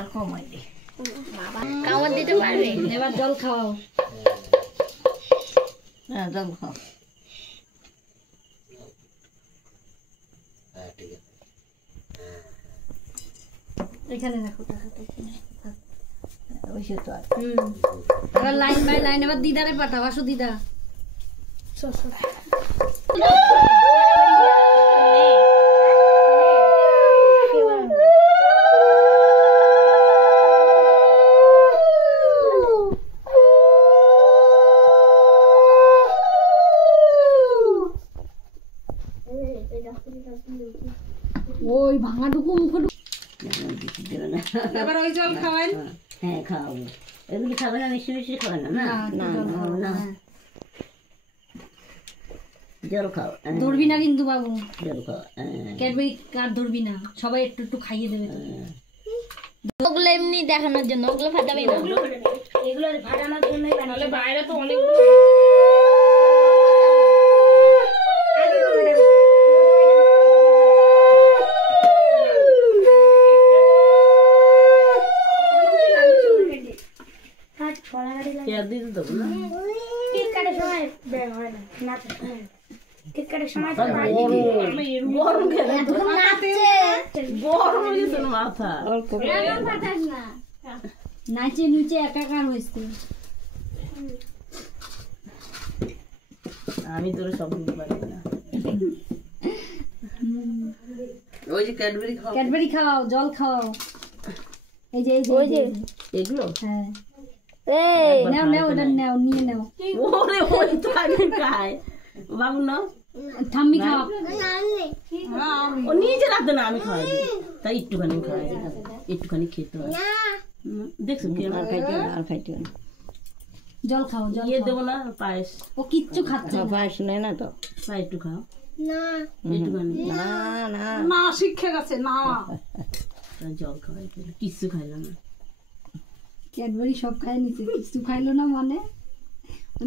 আর কমাই দে কামড় দিতে পারবে। এবার জল খাওয়াও। হ্যাঁ জল খাও। এখানে রাখো টাকাটা। ওই সে তো আর এবার লাইন বাই লাইন এবার দিদারে পাঠাও। আসো দিদা। ওই ভাঙাটুকু মুখ এবার ওই জল খাওয়ান। হ্যাঁ খাওয়াবো। এগুলি খাবে না, মিষ্টি মিষ্টি খাবে না। না না না জল খাও। ধরবি না কিন্তু বাবু, জল খাও। ক্যাডবেরি কার ধরবি না, সবাই একটু একটু খাইয়ে দেবে। ওগুলো এমনি দেখানোর জন্য, ওগুলো ফাটাবে না। এগুলো ফাটানোর জন্য বাইরে তো অনেক নাচে নুচে একাকার হয়েছে। আমি তোর সব দিতে পারি না। ওই যে ক্যাডবেরি খাও, ক্যাডবেরি খাও, জল খাও। এই যে এগুলো হ্যাঁ নাও নাও, ওটা নাও, নিয়ে নাও। ওরে ওই তো আগে খায় বাবু না। ঠাম্মি খাও। ও নিজে রাখবে না, আমি খাওয়াই দিই। তাই একটুখানি খাওয়াই দিই, একটুখানি খেতে হয়। দেখছো কি আর খাইতে আর খাইতে হয়। জল খাও, জল ইয়ে দেবো না পায়েস। ও কিচ্ছু খাচ্ছে না। পায়েস নেই না তো, পায়ে একটু খাও না একটুখানি। না না না শিক্ষা গেছে না। জল খাওয়াই কিচ্ছু খাইলো না। ক্যাডবেরি সব খাই নিছে, কিছু খাইলো না মানে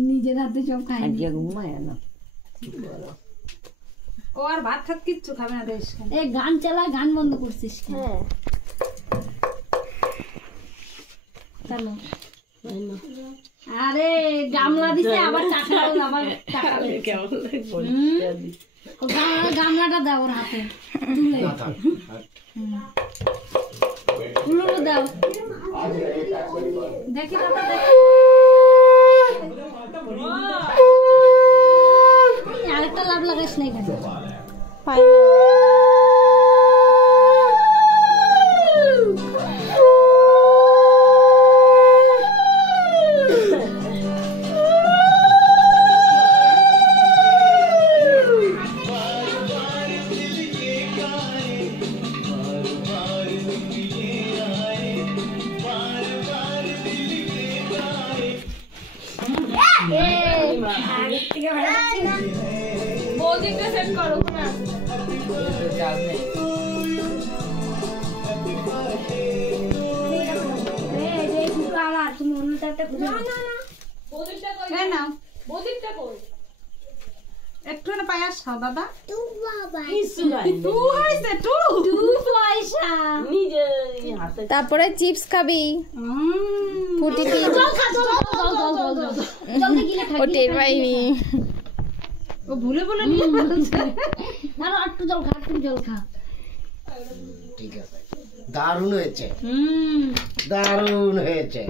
নিজের হাতে সব খাই। ঘুমায় না ও আর ভাত খাত কিচ্ছু খাবে না। দেশ এ গান চালা, গান বন্ধ করছিস? হ্যাঁ চলো। আরে গামলা দিছে আবার টাকা, আবার টাকা গামলাটা দাও ওর হাতে, তুলে দাও। দেখি দাদা দেখি, আরেকটা লাভ লাগাইস না এখানে। বৌদিকে সেট করো না। একটু পায়াস খাও দাদা। তারপরে চিপস খাবি, ফুটি ও টের পাইনি। ও ভুলে ভুলে নিয়ে বলছে আরো একটু জল খা, একটু জল খা। ঠিক আছে, দারুণ হয়েছে, দারুণ হয়েছে।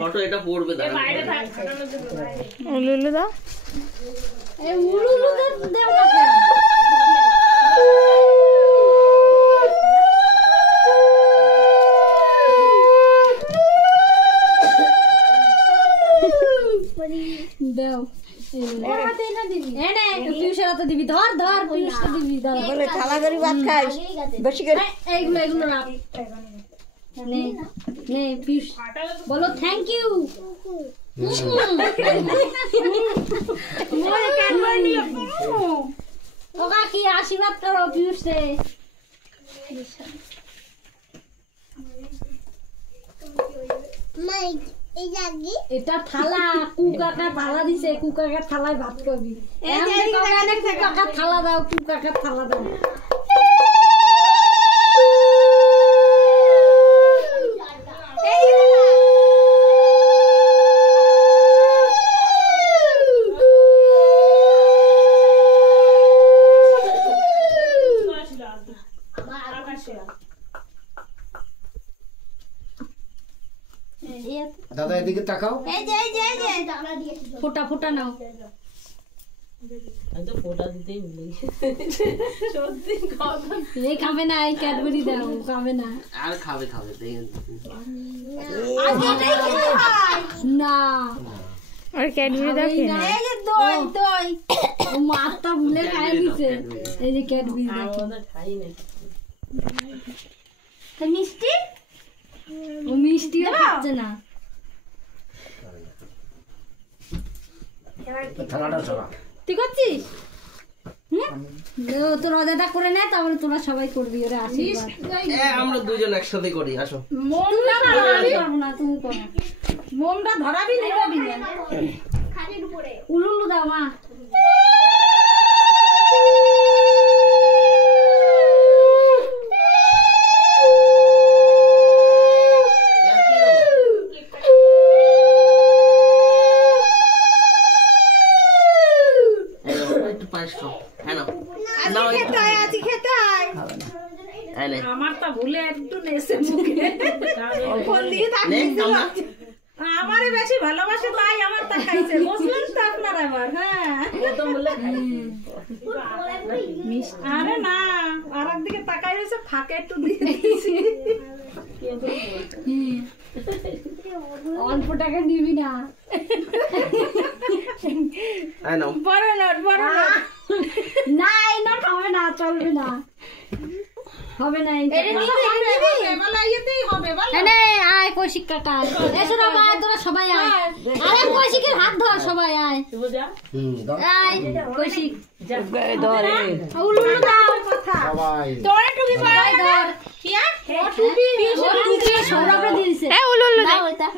ফটো এটা পড়বে উলুলু দাও। দিবি, ধর ধর পিউষটা দিবি। থালা করে ভাত খাই বেশি করে। এইগুলো এগুলো রাখ। নে পিউষ বলো থ্যাংক ইউ। ওকা কি আশীর্বাদ করো পিউষে। এটা থালা, কুকাকা থালা দিছে, কুকাকা থালায় ভাত খাবি। কুকাকা থালা দাও, কুকাকা থালা দাও। দাদা এদিকে তাকাও। ফোটা ফোটা নাও। আমি তো ফোটা দিতেই ভুলে গেছি। সত্যি কথা। এই খাবে না, এই ক্যাডবেরি দাও, খাবে না। আর খাবে খাবে না আর ক্যাডবেরি দাও খেয়ে এই যে দই দই ও মাথা ভুলে খাই দিছে। এই যে ক্যাডবেরি দাও। আমাদের খাই না। মিষ্টি ও মিষ্টিও খাচ্ছে না। থালাটা সরা। তুই করছিস? তোর অজাটা করে নেয়, তাহলে তোরা সবাই করবি। ওরা আশীর্বাদ। আমরা দুজন একসাথে করি, আসো। মনটা ধরাবি না, তুমি করো। মনটা ধরাবি নেবাবি না। উলুলু দাও মা। আমার তো ভুলে একটু নেছে মুখে। আমারে বেশি ভালোবাসে তাই আমার তা খাইছে, বুঝলেন তো আপনারা আবার। হ্যাঁ ও তো বলে আরে না, আর একদিকে তাকাই রয়েছে, ফাঁকে একটু দিয়ে দিয়েছি। অল্প টাকা দিবি না। বড় নোট, বড় নোট। না এই নোট হবে না, চলবে না, হবে না। আয় কৌশিক কাকা, এসো না মা, তোরা সবাই আয়। আরে কৌশিকের হাত ধর, সবাই আয়। আয় কৌশিক উলুলু দাও। সবাই তোরে টুপি পরাই ধর। কিয়া ও টুপি সৌরভে দিয়েছে। হ্যাঁ উলু উলু দাও এটা।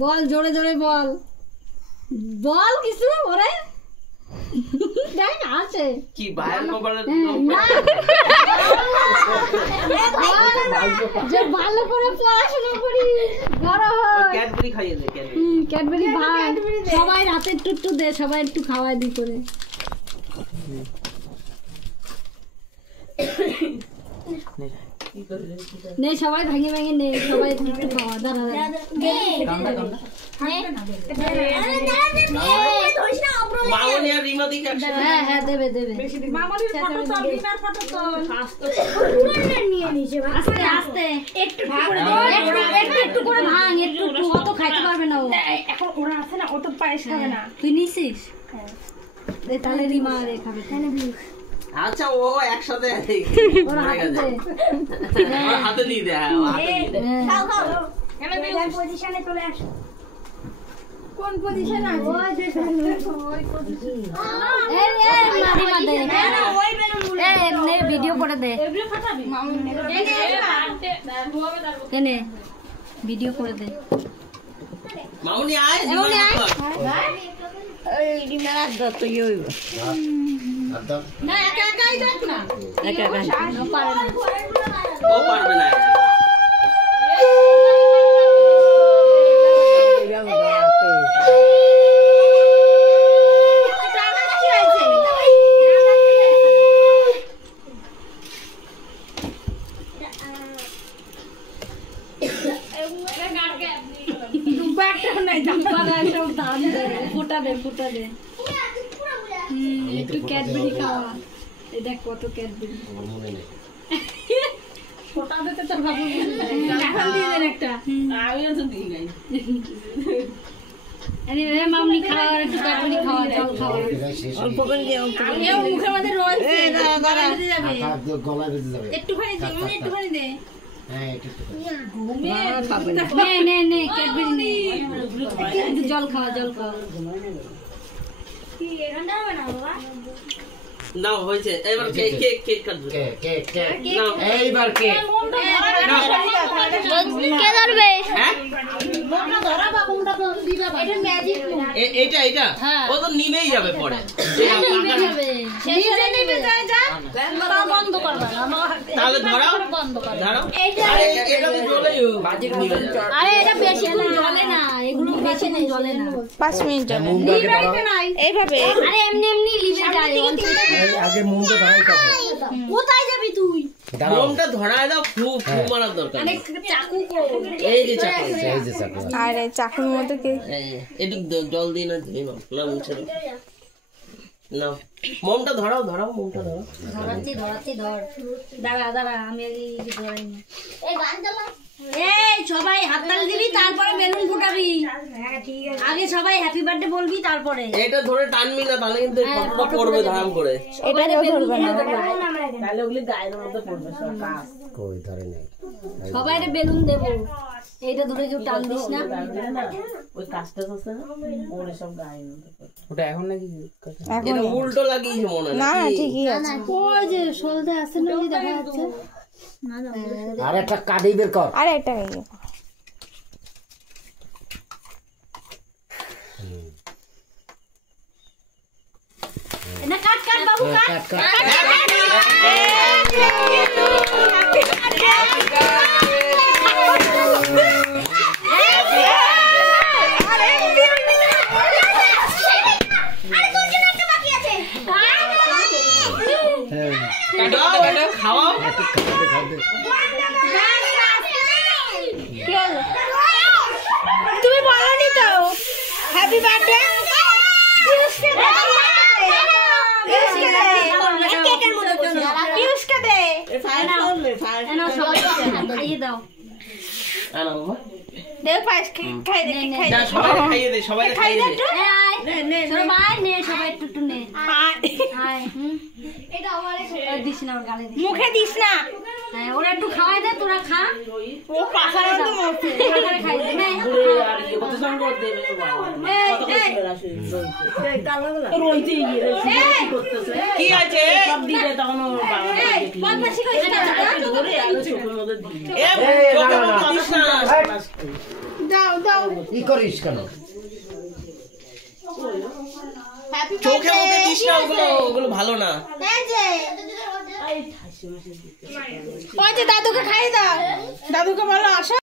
বল জোরে জোরে বল, বল কিছু ওরে। দেখ আছে কি ভাইয়ের মোবাইলে যে ভালো করে পড়াশোনা করি, বড় হয়। ক্যাডবেরি খাইয়ে দে, ক্যাডবেরি। ক্যাডবেরি ভাই সবাই রাতে একটু দে, সবাই একটু খাওয়াই দি করে। নে সবাই ভাঙে ভাঙে নে, সবাই একটু খাওয়া। দাঁড়া মামনি আর রিমা দিকে একসাথে। হ্যাঁ হ্যাঁ দেবে দেবে। মামারির ফটো তো বিনার ফটো তো আস্তে আস্তে একটু একটু করে ভাঙ, একটু অত খাইতে পারবে না ও। এখন ওরা আছে না, ও তো পায়েস খাবে না। তুই নিছিস? তাহলে রিমা রে খাবে। আচ্ছা ও একসাথে ওরা মরে গেছে। হাতে ওর হাতে দিয়ে দে, হ্যাঁ ও হাতে দিয়ে দে। খাও খাও। পজিশনে চলে আসো। কোন পজিশন আছে? ওই যে ওই পজিশন। এই রিমা দে। এই নে ভিডিও করে দে। এগুলো ফাটাবি কেনে ভিডিও করে দে। মামনি আয়, মামনি আয়। আর দাও। না, একা একাই যাক না। ও পারে না। ও পারবে না। ফুটা দে ফুটা দে। একটু ক্যাডবেরি খাওয়া। এই দেখ কত ক্যাডবেরি। আমার মনে নেই। ফোটা দিতে তো বাবু এখন দিয়ে দেন একটা। আমিও তো দিই নাই। আরে রে মামনি খাওয়া, আর একটু ক্যাডবেরি খাওয়া, জল খাওয়া। অল্প করে আমিও মুখের মধ্যে রয়েছে। গলায় বেঁধে যাবে। গলায় বেঁধে যাবে। একটুখানি দে, মানে একটুখানি দে। হ্যাঁ একটু নে নে নে ক্যাডবেরি নে। একটু জল খাওয়া, জল খাওয়া। নাও হয়েছে, এবার কেক কেক কেক কাটবে। কে কে কে নাও এইবার কে কে ধরবে? হ্যাঁ মোটা ধরা বাবুটা তো দিবা। এটা ম্যাজিক। এটা এটা ও তো নিমেই যাবে পরে। নিবে যাবে। নিজে নিবে যায় যা। বন্ধ করবা। তাহলে ধরাও বন্ধ করো। ধরাও আরে এটা তো জ্বলেই আরে এটা বেশি জ্বলে না, এগুলো বেশি জ্বলে না। 5 মিনিট যাবে মুন্ডা আগে ধরাও এইভাবে। আরে এমনি এমনি লিভে যায়। আগে মুন্ডা ধরাও তবে কোথায় যাবি তুই? দাঁড়াও মোমটা ধরায় দাও ফু মারার দরকার নেই। চাকু এই যে চাকু এই যে চাকু আরে চাকুর মধ্যে কি একটু জল দিয়ে না ধুয়ে নাও না মুছে দাও নাও মোমটা ধরাও ধরাও মোমটা ধরাও ধরাচ্ছি ধর। দাঁড়া আমি ধরাই না। এই সবাই হাততালি দিবি, তারপরে বেলুন ফুটাবি। আগে সবাই হ্যাপি বার্থডে বলবি, তারপরে এটা ধরে টানবি না তাহলে কিন্তু ফটোটা পড়বে ধারাম করে। এটা কেউ ধরবে না। তাহলে ওগুলি গায়ের মধ্যে পড়বে সব কাজ কই ধরে নাই সবাই বেলুন দেবো। এইটা ধরে কেউ টান দিস না। ওই কাজটা আছে না ওরে সব গায়ের মধ্যে পড়বে। এটা এখন উল্টো লাগিয়েছে মনে হয় না না নাকি? ঠিকই আছে। ওই যে সলতে আছে না, ওই দেখা যাচ্ছে। আর একটা কাঠি বের কর আরে এটা এই না কাট বাবু কাট। কাট কাট খাওয়াও তুমি বলনি তো হ্যাপি বার্থডে পিউষকে দে খাইয়ে দাও। আনো মামা দে পায়েস খাই দে খাই যা সবাই খাইয়ে দে সবাই খাইয়ে দে সবাই নে, সবাই একটু নে। আয়, এটা আমার দিস না, ওর গালে দিস। মুখে দিস না হ্যাঁ, ওরা একটু খাওয়াই দে, তোরা খা। ও পাখার মতো মরছে তারপরে খাই দে। নে। আর ইয়ে কত সম্পদ দেবে বাবা এই কত এই করে আসে রইতে গিয়ে কি করতেছে কি আছে সব দিবে তখন ওর বাবা দেখলি বদমাশি করিস না। ধরে আলো চোখের মধ্যে দিবে এ চোখে মুখে দিস না দাও দাও কি করিস কেন হ্যাপি চোখে মুখে দিস না ওগুলো ভালো না এই যে ওই যে দাদুকে খাই দাও দাদুকে বলো আসো